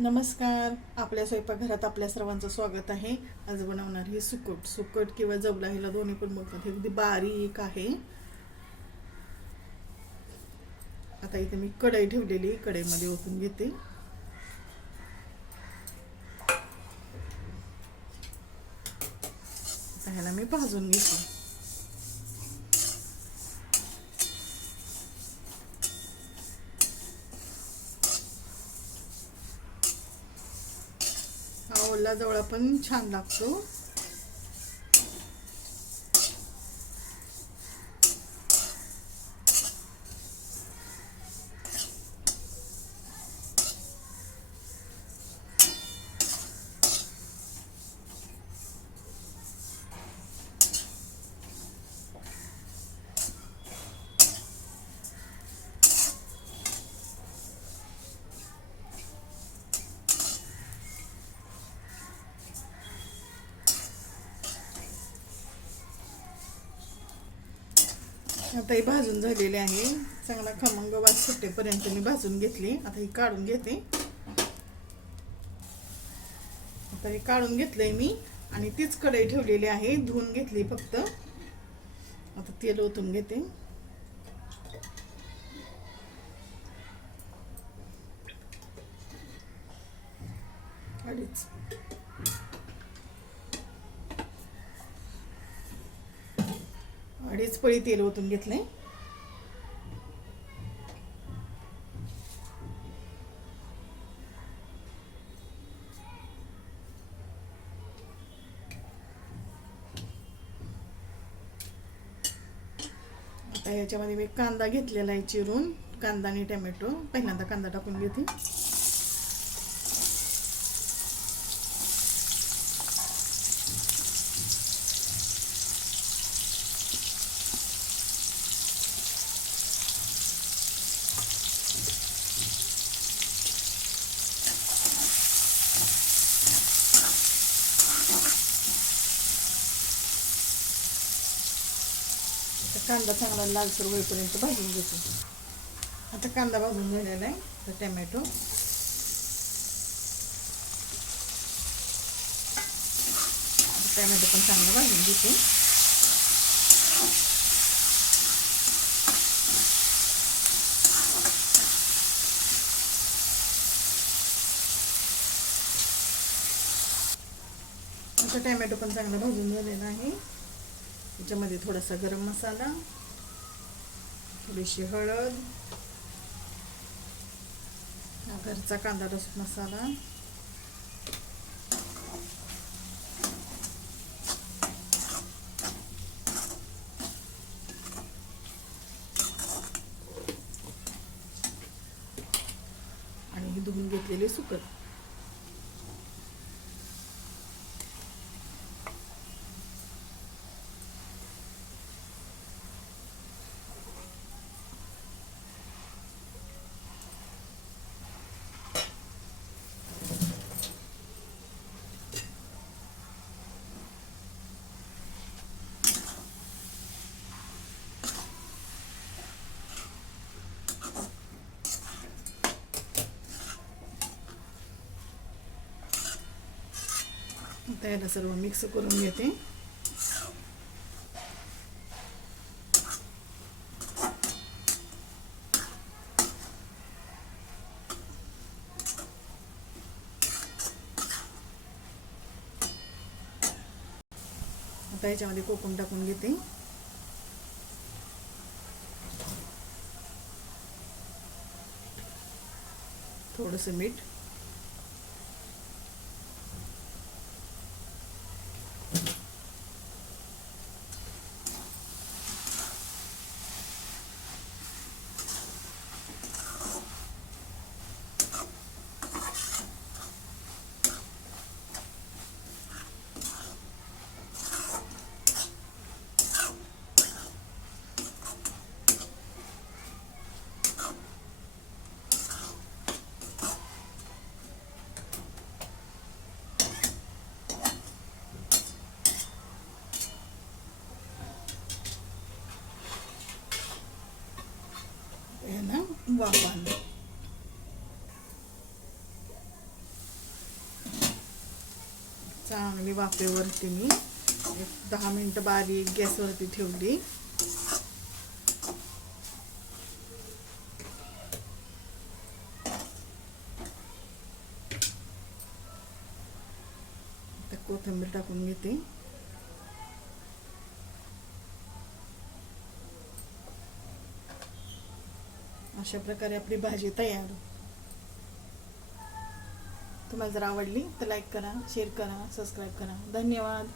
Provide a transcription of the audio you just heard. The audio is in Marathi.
नमस्कार. आपल्या स्वयंपाकघरात आपल्या सर्वांचं स्वागत आहे. आज बनवणार ही सुकट. सुकट किंवा जबला हिला दोन्ही पण बोलतात. हे अगदी बारीक आहे. आता इथे मी कढई ठेवलेली. कढईमध्ये ओतून घेते. आता ह्याला मी भाजून घेते. ओला जवळ पण छान लागतो. आता ही भाजून झालेली आहे. चांगला खमंग वास सुटेपर्यंत मी भाजून घेतली. आता ही काढून घेते. आता हे काढून घेतलंय मी आणि तीच कढई ठेवलेली आहे. धुवून घेतली फक्त. आता तेल ओतून घेते. अडीच. अडीच पळी तेल ओतून घेतले आता ह्याच्यामध्ये मी कांदा घेतलेला आहे चिरून कांदा आणि टमॅटो. पहिल्यांदा कांदा टाकून घेते. कांदा चांगला लालसर होईपर्यंत भाजून घेतो. आता कांदा भाजून झालेला आहे तर टमॅटो. टमॅटो पण चांगला भाजून घेतो. आता टमॅटो पण चांगला भाजून झालेला आहे. त्याच्यामध्ये थोडासा गरम मसाला थोडीशी हळद घरचा कांदा लसूण मसाला. आणि ही धुवून घेतलेली सुकत. आता याला सर्व मिक्स करून घेते. आता याच्यामध्ये कोकम टाकून घेते. थोडंसं मीठ. गरम चांगली वाफेवरती मी एक दहा मिनटं बारीक गॅसवरती ठेवली. कोथिंबीर टाकून घेते. अशा प्रकारे आपली भाजी तयार. तुम्हाला जर आवडली तर लाईक करा शेअर करा सबस्क्राईब करा. धन्यवाद.